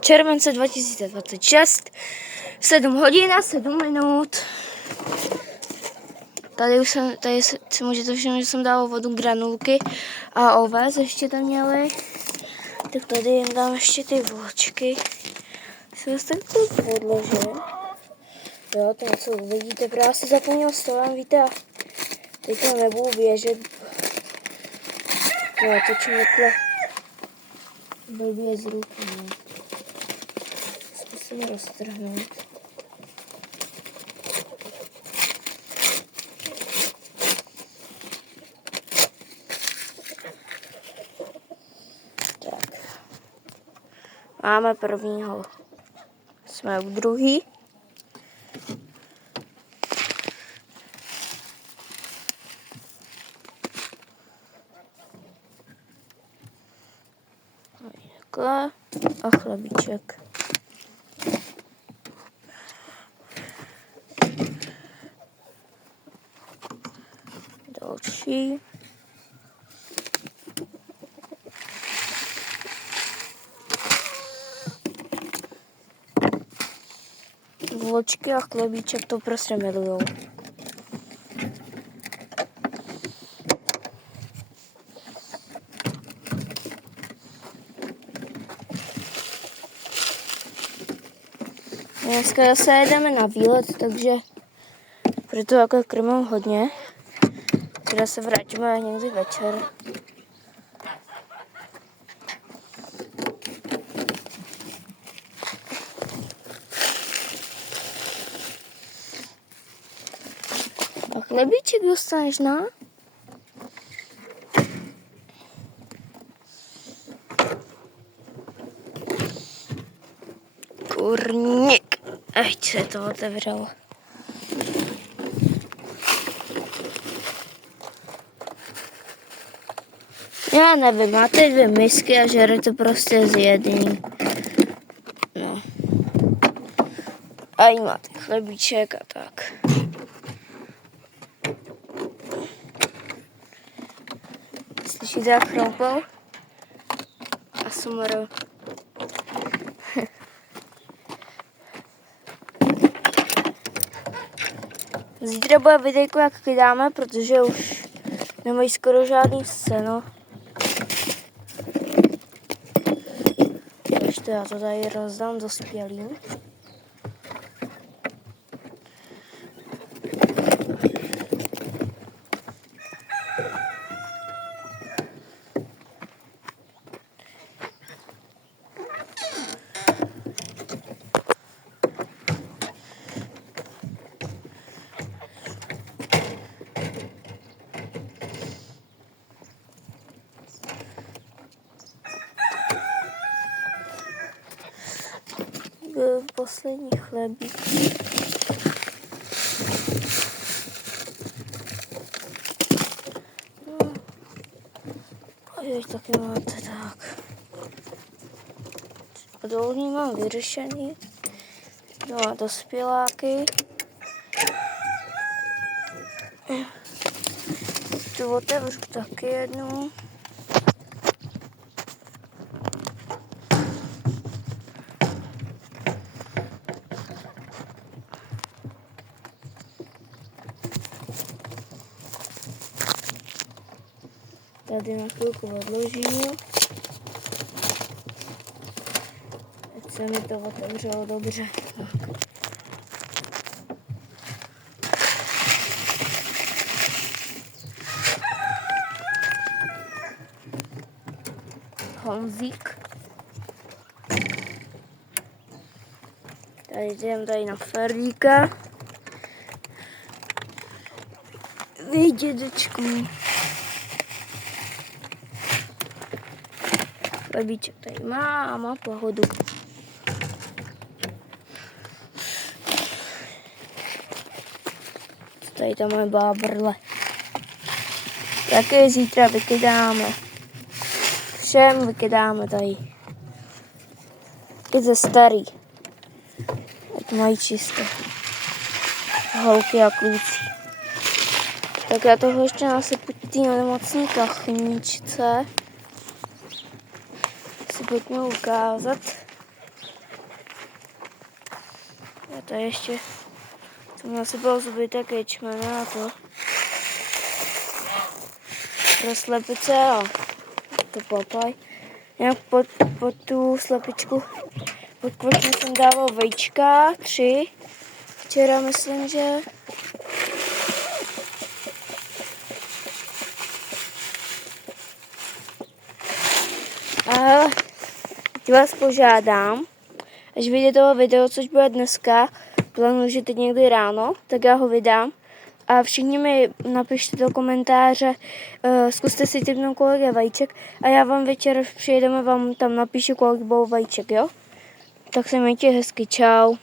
července 2026, 7 hodin a 7 minut. Tady si můžete všimnout, že jsem dala vodu, granulky a oves ještě tam měli. Tak tady jen dám ještě ty vločky. Jsem se tak podložil. Jo, to něco uvidíte, protože já si zapomněl stolem, víte, a teď to nebudu běžet. Jo, točím takhle blbě z ruky, no. Zkusím roztrhnout. Tak. Máme prvního. Jsme u druhý. Takhle. A chlebíček. Další. Vločky a chlebíček to prostě milujou. Dneska zase jedeme na výlet, takže proto jako krmím hodně. Teda se vrátíme někdy večer. A chlebíček dostaneš, no? Kurník. Ať se to otevřelo. Já nevím, máte 2 misky a žerete prostě z jedný. No. A jí máte chlebíček a tak. Slyšíte, jak chroupou? A sumru. Zítra bude videjko, jak kydáme, protože už nemají skoro žádný seno. Takže já to tady rozdám dospělým. Byl poslední chlebík. No. Tady taky máte tak. A dolní mám vyřešený. No a dospěláky. Tu otevřu taky jednu. Tady na chvilku odložím. Ať se mi to otevřelo dobře. Honzík. Tady jdem tady na Ferríka. Vy, dědečku. Chlebíček tady má a má pohodu. Tady ta moje bábrle. Také zítra vykydáme. Všem vykydáme tady. I ze starý. Ať mají čisté. Holky a kluci. Tak já toho ještě nasypu tý nemocný kachničce. Si pojďme ukázat. A to ještě jsem nasypal zbytek ječmene a to pro slepice a to papaj. Nějak pod tu slepičku pod kvočnu jsem dával vajíčka, 3. Včera myslím, že. A teď vás požádám, až vyjde toho video, což bude dneska, plánuji, že teď někdy ráno, tak já ho vydám. A všichni mi napište do komentáře, zkuste si tipnout, kolik je vajíček a já vám večer přijedeme, vám tam napíšu, kolik bylo vajíček, jo? Tak se mějte hezky, čau.